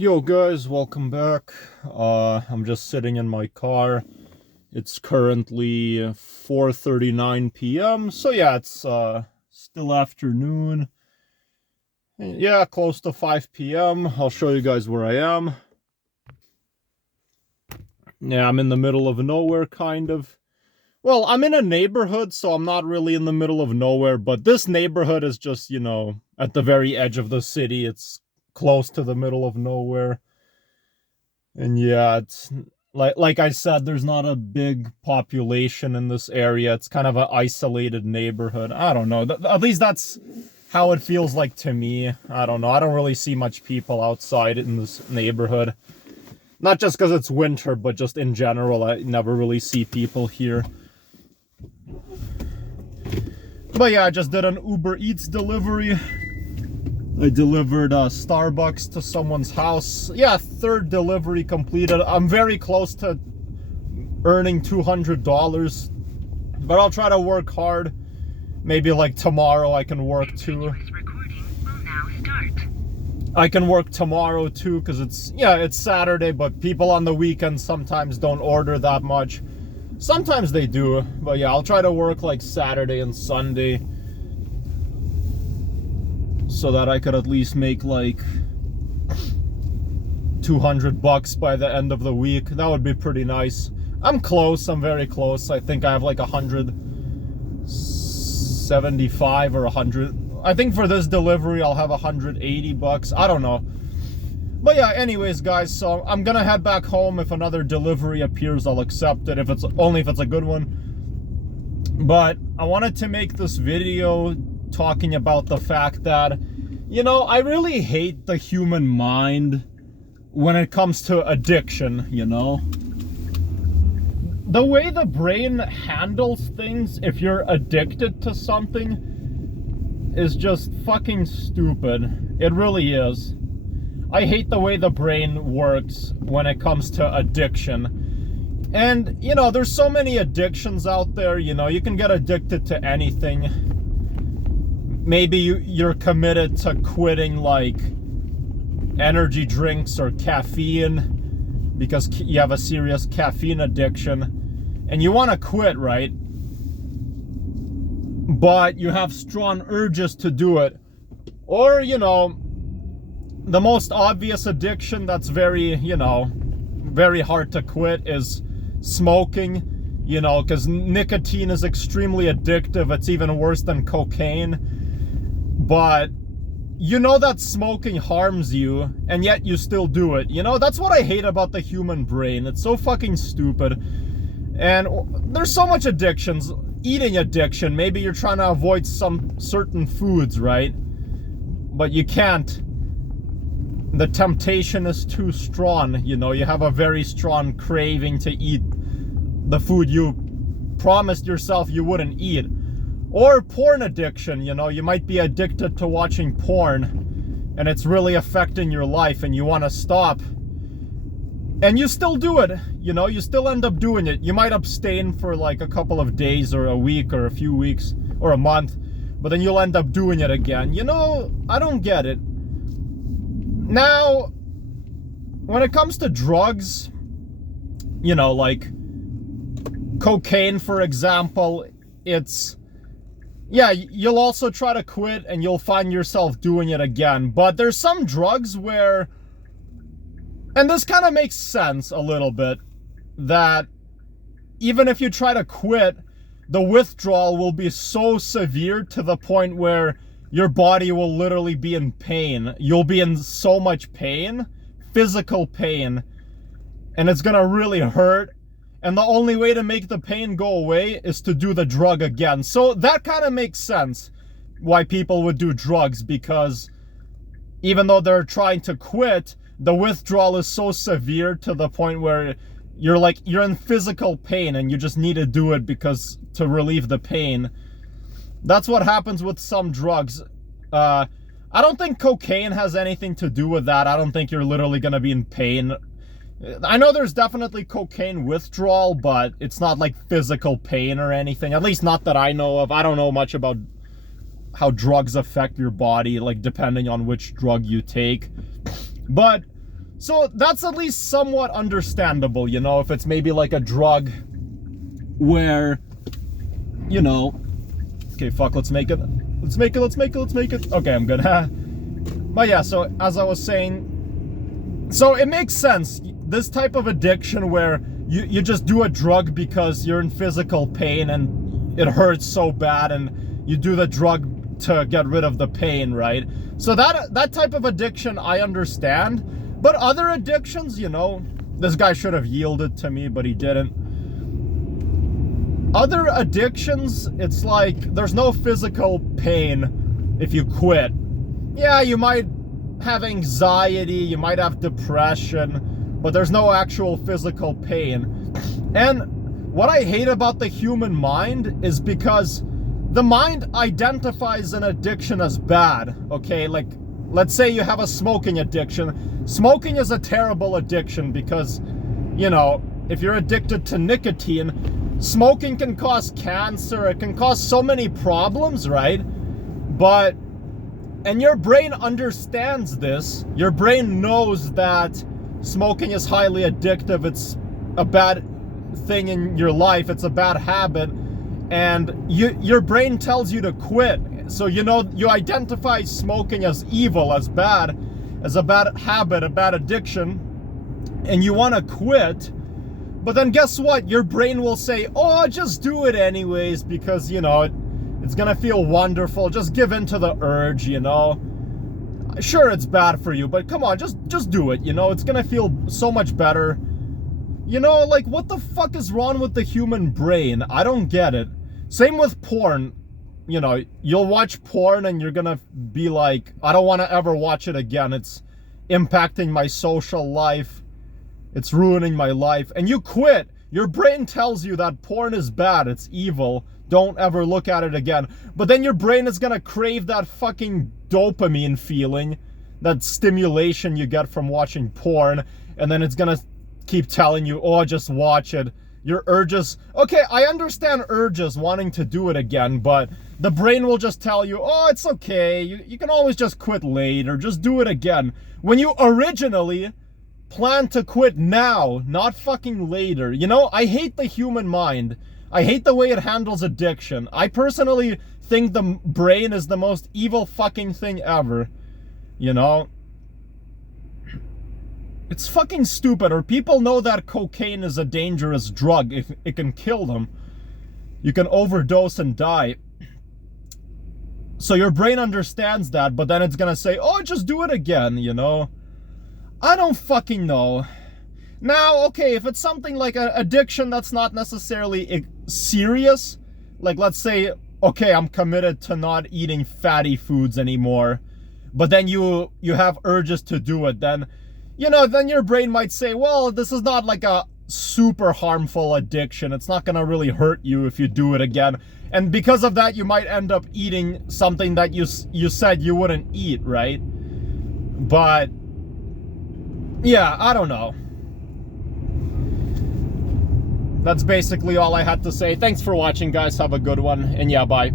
Yo guys, welcome back. I'm just sitting in my car. It's currently 4:39 p.m. So yeah, it's still afternoon. Yeah, close to 5 p.m. I'll show you guys where I am. Yeah, I'm in the middle of nowhere, kind of. Well, I'm in a neighborhood, so I'm not really in the middle of nowhere, but this neighborhood is just, at the very edge of the city. It's close to the middle of nowhere. And yeah, it's like I said, there's not a big population in this area. It's kind of an isolated neighborhood. I don't know. At least that's how it feels like to me. I don't know. I don't really see much people outside in this neighborhood. Not just because it's winter, but just in general, I never really see people here. But yeah, I just did an Uber Eats delivery. I delivered Starbucks to someone's house. Yeah, third delivery completed. I'm very close to earning $200, but I'll try to work hard. Maybe like tomorrow I can work too. I can work tomorrow too, because it's Saturday, but people on the weekend sometimes don't order that much. Sometimes they do, but yeah, I'll try to work like Saturday and Sunday, so that I could at least make like $200 by the end of the week. That would be pretty nice. I'm close. I'm very close. I think I have like 175 or 100. I think for this delivery I'll have $180. I don't know. But yeah, anyways guys, so I'm gonna head back home. If another delivery appears, I'll accept it, if it's a good one. But I wanted to make this video talking about the fact that, I really hate the human mind when it comes to addiction, The way the brain handles things if you're addicted to something is just fucking stupid. It really is. I hate the way the brain works when it comes to addiction. And, there's so many addictions out there, you can get addicted to anything. Maybe you're committed to quitting like energy drinks or caffeine because you have a serious caffeine addiction and you want to quit, right? But you have strong urges to do it. Or, the most obvious addiction that's very, very hard to quit is smoking, because nicotine is extremely addictive. It's even worse than cocaine. But that smoking harms you, and yet you still do it. That's what I hate about the human brain. It's so fucking stupid. And there's so much addictions. Eating addiction. Maybe you're trying to avoid some certain foods, right? But you can't. The temptation is too strong. You have a very strong craving to eat the food you promised yourself you wouldn't eat. Or porn addiction, you might be addicted to watching porn and it's really affecting your life and you want to stop. And you still do it, you still end up doing it. You might abstain for like a couple of days or a week or a few weeks or a month, but then you'll end up doing it again. I don't get it. Now, when it comes to drugs, like cocaine, for example, you'll also try to quit and you'll find yourself doing it again. But there's some drugs where, and this kind of makes sense a little bit, that even if you try to quit, the withdrawal will be so severe to the point where your body will literally be in pain. You'll be in so much pain, physical pain, and it's gonna really hurt. And the only way to make the pain go away is to do the drug again. So that kind of makes sense why people would do drugs, because even though they're trying to quit, the withdrawal is so severe to the point where you're in physical pain and you just need to do it to relieve the pain. That's what happens with some drugs. I don't think cocaine has anything to do with that. I don't think you're literally going to be in pain. I know there's definitely cocaine withdrawal, but it's not like physical pain or anything. At least not that I know of. I don't know much about how drugs affect your body, like depending on which drug you take. But So that's at least somewhat understandable, you know, if it's maybe like a drug where, you know, okay, fuck, let's make it. Okay, I'm good. But yeah, so as I was saying, so it makes sense. This type of addiction where you just do a drug because you're in physical pain and it hurts so bad, and you do the drug to get rid of the pain, right? So that type of addiction I understand. But other addictions, you know, this guy should have yielded to me, but he didn't. Other addictions, it's like there's no physical pain if you quit. Yeah, you might have anxiety, you might have depression, but there's no actual physical pain. And what I hate about the human mind is because the mind identifies an addiction as bad, okay? Like, let's say you have a smoking addiction. Smoking is a terrible addiction because, you know, if you're addicted to nicotine, smoking can cause cancer, it can cause so many problems, right? But, and your brain understands this. Your brain knows that smoking is highly addictive. It's a bad thing in your life. It's a bad habit. And your brain tells you to quit. So, you know, you identify smoking as evil, as bad, as a bad habit, a bad addiction, and you want to quit. But then guess what? Your brain will say, oh, just do it anyways because, you know, it's going to feel wonderful. Just give in to the urge, you know. Sure, it's bad for you, but come on, just do it, you know. It's going to feel so much better. You know, like, what the fuck is wrong with the human brain? I don't get it. Same with porn. You know, you'll watch porn and you're gonna be like, I don't want to ever watch it again. It's impacting my social life. It's ruining my life. And you quit. Your brain tells you that porn is bad. It's evil. Don't ever look at it again. But then your brain is gonna crave that fucking dopamine feeling, that stimulation you get from watching porn. And then it's gonna keep telling you, oh, just watch it. Your urges, okay, I understand urges wanting to do it again, but the brain will just tell you, oh, it's okay, you can always just quit later, just do it again. When you originally planned to quit now, not fucking later. You know, I hate the human mind. I hate the way it handles addiction. I personally think the brain is the most evil fucking thing ever. You know? It's fucking stupid. Or people know that cocaine is a dangerous drug. If it can kill them. You can overdose and die. So your brain understands that, but then it's gonna say, oh, just do it again, you know? I don't fucking know. Now, okay, if it's something like an addiction that's not necessarily serious, like let's say, okay, I'm committed to not eating fatty foods anymore, but then you have urges to do it, then, you know, then your brain might say, well, this is not like a super harmful addiction. It's not gonna really hurt you if you do it again. And because of that, you might end up eating something that you said you wouldn't eat, right? But, yeah, I don't know. That's basically all I had to say. Thanks for watching, guys. Have a good one. And yeah, bye.